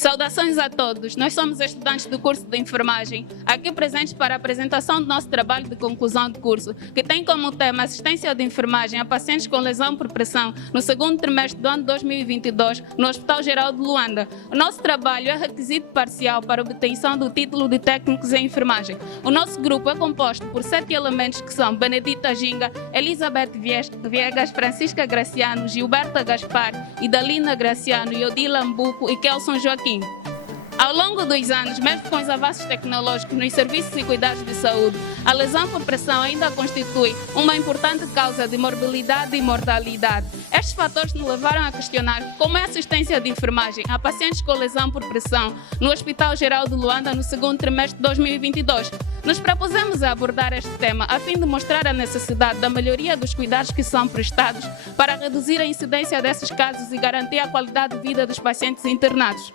Saudações a todos, nós somos estudantes do curso de enfermagem, aqui presentes para a apresentação do nosso trabalho de conclusão de curso, que tem como tema assistência de enfermagem a pacientes com lesão por pressão no segundo trimestre do ano 2022 no Hospital Geral de Luanda. O nosso trabalho é requisito parcial para obtenção do título de técnicos em enfermagem. O nosso grupo é composto por 7 elementos que são Benedita Ginga, Elizabeth Viegas, Francisca Graciano, Gilberta Gaspar, Idalina Graciano, Yodila Mbuco e Kelson Joaquim. Ao longo dos anos, mesmo com os avanços tecnológicos nos serviços e cuidados de saúde, a lesão por pressão ainda constitui uma importante causa de morbilidade e mortalidade. Estes fatores nos levaram a questionar como é a assistência de enfermagem a pacientes com lesão por pressão no Hospital Geral de Luanda no segundo trimestre de 2022. Nos propusemos a abordar este tema a fim de mostrar a necessidade da melhoria dos cuidados que são prestados para reduzir a incidência desses casos e garantir a qualidade de vida dos pacientes internados.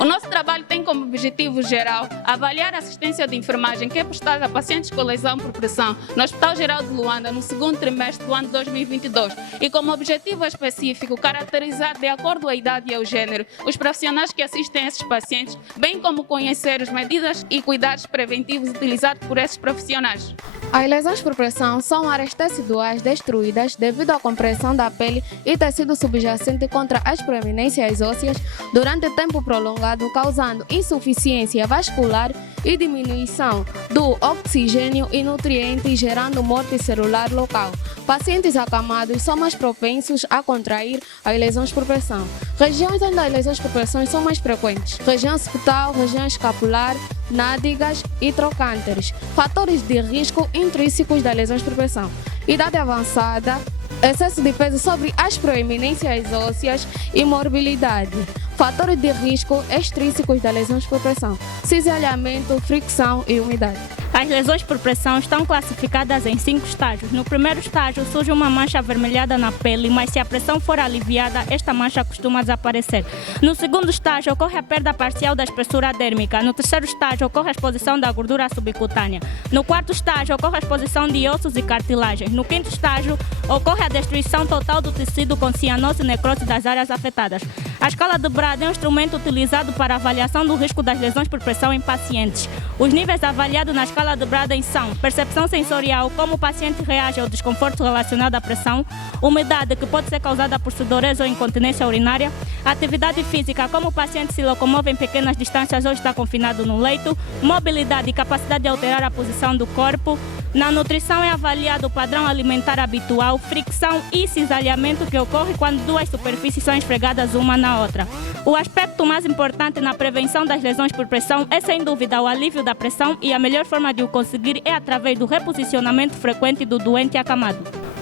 O nosso trabalho tem como objetivo geral avaliar a assistência de enfermagem que é prestada a pacientes com lesão por pressão no Hospital Geral de Luanda no segundo trimestre do ano 2022 e como objetivo específico caracterizar de acordo à idade e ao gênero os profissionais que assistem a esses pacientes, bem como conhecer as medidas e cuidados preventivos utilizados por esses profissionais. As lesões por pressão são áreas teciduais destruídas devido à compressão da pele e tecido subjacente contra as proeminências ósseas durante tempo prolongado, causando insuficiência vascular e diminuição do oxigênio e nutrientes, gerando morte celular local. Pacientes acamados são mais propensos a contrair as lesões por pressão. Regiões onde as lesões por pressão são mais frequentes: região occipital, região escapular, nádegas e trocânteres. Fatores de risco intrínsecos das lesões por pressão: idade avançada, excesso de peso sobre as proeminências ósseas e morbilidade. Fatores de risco extrínsecos das lesões por pressão: cisalhamento, fricção e umidade. As lesões por pressão estão classificadas em 5 estágios. No primeiro estágio surge uma mancha avermelhada na pele, mas se a pressão for aliviada, esta mancha costuma desaparecer. No segundo estágio ocorre a perda parcial da espessura dérmica. No terceiro estágio ocorre a exposição da gordura subcutânea. No quarto estágio ocorre a exposição de ossos e cartilagens. No quinto estágio ocorre a destruição total do tecido com cianose e necrose das áreas afetadas. A escala de Brad é um instrumento utilizado para a avaliação do risco das lesões por pressão em pacientes. Os níveis avaliados na escala de Braden são percepção sensorial, como o paciente reage ao desconforto relacionado à pressão, umidade, que pode ser causada por sudorese ou incontinência urinária, atividade física, como o paciente se locomove em pequenas distâncias ou está confinado no leito, mobilidade e capacidade de alterar a posição do corpo. Na nutrição é avaliado o padrão alimentar habitual, fricção e cisalhamento, que ocorre quando duas superfícies são esfregadas uma na outra. O aspecto mais importante na prevenção das lesões por pressão é, sem dúvida, o alívio da pressão, e a melhor forma de o conseguir é através do reposicionamento frequente do doente acamado.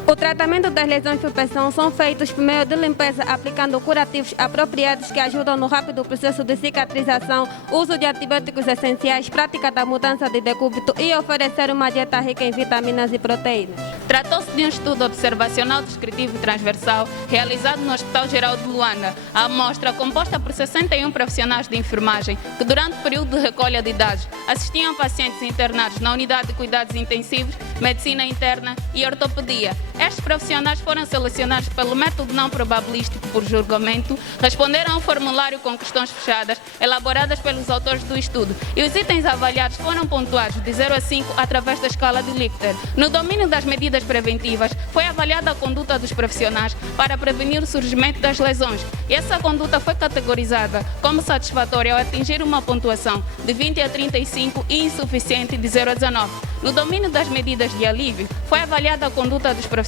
O tratamento das lesões por pressão são feitos por meio de limpeza, aplicando curativos apropriados que ajudam no rápido processo de cicatrização, uso de antibióticos essenciais, prática da mudança de decúbito e oferecer uma dieta rica em vitaminas e proteínas. Tratou-se de um estudo observacional descritivo e transversal realizado no Hospital Geral de Luanda. A amostra, composta por 61 profissionais de enfermagem que, durante o período de recolha de dados, assistiam pacientes internados na unidade de cuidados intensivos, medicina interna e ortopedia. Estes profissionais foram selecionados pelo método não probabilístico por julgamento, responderam a um formulário com questões fechadas, elaboradas pelos autores do estudo, e os itens avaliados foram pontuados de 0 a 5 através da escala de Likert. No domínio das medidas preventivas, foi avaliada a conduta dos profissionais para prevenir o surgimento das lesões, e essa conduta foi categorizada como satisfatória ao atingir uma pontuação de 20 a 35 e insuficiente de 0 a 19. No domínio das medidas de alívio, foi avaliada a conduta dos profissionais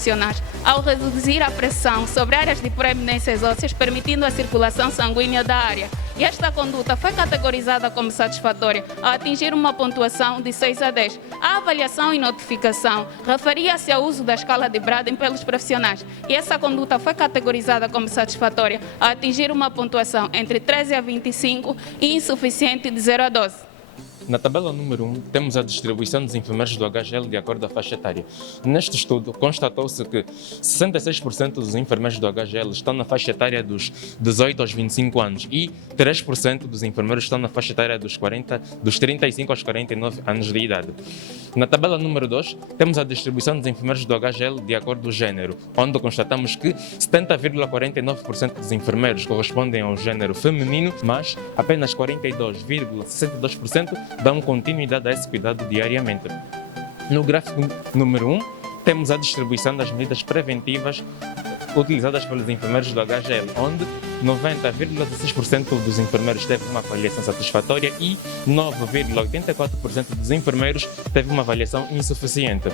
ao reduzir a pressão sobre áreas de proeminências ósseas, permitindo a circulação sanguínea da área. E esta conduta foi categorizada como satisfatória ao atingir uma pontuação de 6 a 10. A avaliação e notificação referia-se ao uso da escala de Braden pelos profissionais, e essa conduta foi categorizada como satisfatória ao atingir uma pontuação entre 13 a 25 e insuficiente de 0 a 12. Na tabela número 1, temos a distribuição dos enfermeiros do HGL de acordo com a faixa etária. Neste estudo, constatou-se que 66% dos enfermeiros do HGL estão na faixa etária dos 18 aos 25 anos e 3% dos enfermeiros estão na faixa etária dos 35 aos 49 anos de idade. Na tabela número 2, temos a distribuição dos enfermeiros do HGL de acordo com o género, onde constatamos que 70,49% dos enfermeiros correspondem ao género feminino, mas apenas 42,62% dão continuidade a esse cuidado diariamente. No gráfico número 1, temos a distribuição das medidas preventivas utilizadas pelos enfermeiros do HGL, onde 90,16% dos enfermeiros teve uma avaliação satisfatória e 9,84% dos enfermeiros teve uma avaliação insuficiente.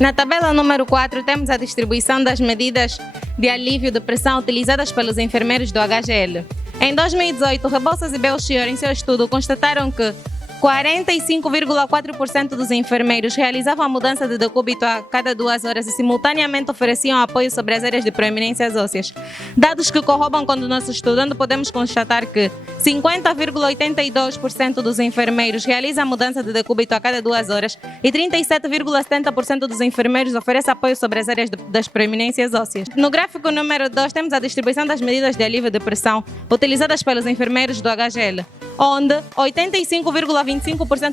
Na tabela número 4, temos a distribuição das medidas de alívio de pressão utilizadas pelos enfermeiros do HGL. Em 2018, Rebouças e Belchior, em seu estudo, constataram que 45,4% dos enfermeiros realizavam a mudança de decúbito a cada 2 horas e simultaneamente ofereciam apoio sobre as áreas de proeminências ósseas. Dados que corroboram com o nosso estudo, onde podemos constatar que 50,82% dos enfermeiros realizam a mudança de decúbito a cada 2 horas e 37,70% dos enfermeiros oferecem apoio sobre as áreas das proeminências ósseas. No gráfico número 2, temos a distribuição das medidas de alívio de pressão utilizadas pelos enfermeiros do HGL, onde 85,25%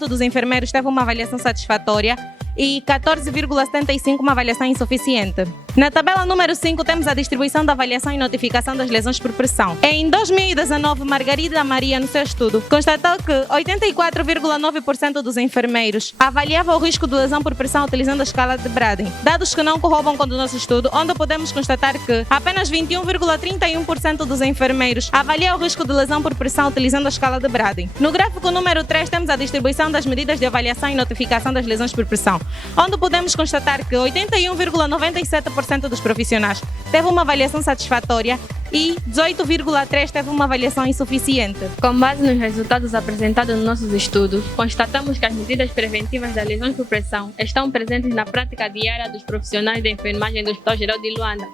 dos enfermeiros teve uma avaliação satisfatória e 14,75% uma avaliação insuficiente. Na tabela número 5, temos a distribuição da avaliação e notificação das lesões por pressão. Em 2019, Margarida Maria, no seu estudo, constatou que 84,9% dos enfermeiros avaliavam o risco de lesão por pressão utilizando a escala de Braden. Dados que não corroboram com o nosso estudo, onde podemos constatar que apenas 21,31% dos enfermeiros avaliam o risco de lesão por pressão utilizando a escala de Braden. No gráfico número 3, temos a distribuição das medidas de avaliação e notificação das lesões por pressão, onde podemos constatar que 81,97% dos profissionais teve uma avaliação satisfatória e 18,3% teve uma avaliação insuficiente. Com base nos resultados apresentados nos nossos estudos, constatamos que as medidas preventivas das lesões por pressão estão presentes na prática diária dos profissionais de enfermagem do Hospital Geral de Luanda,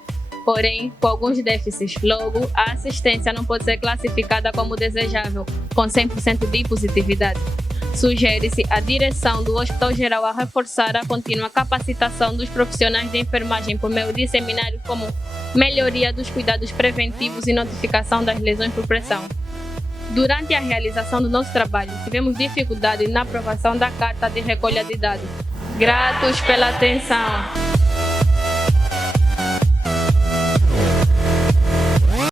porém com alguns déficits. Logo, a assistência não pode ser classificada como desejável, com 100% de positividade. Sugere-se a direção do Hospital Geral a reforçar a contínua capacitação dos profissionais de enfermagem por meio de seminários como melhoria dos cuidados preventivos e notificação das lesões por pressão. Durante a realização do nosso trabalho, tivemos dificuldade na aprovação da carta de recolha de dados. Gratos pela atenção.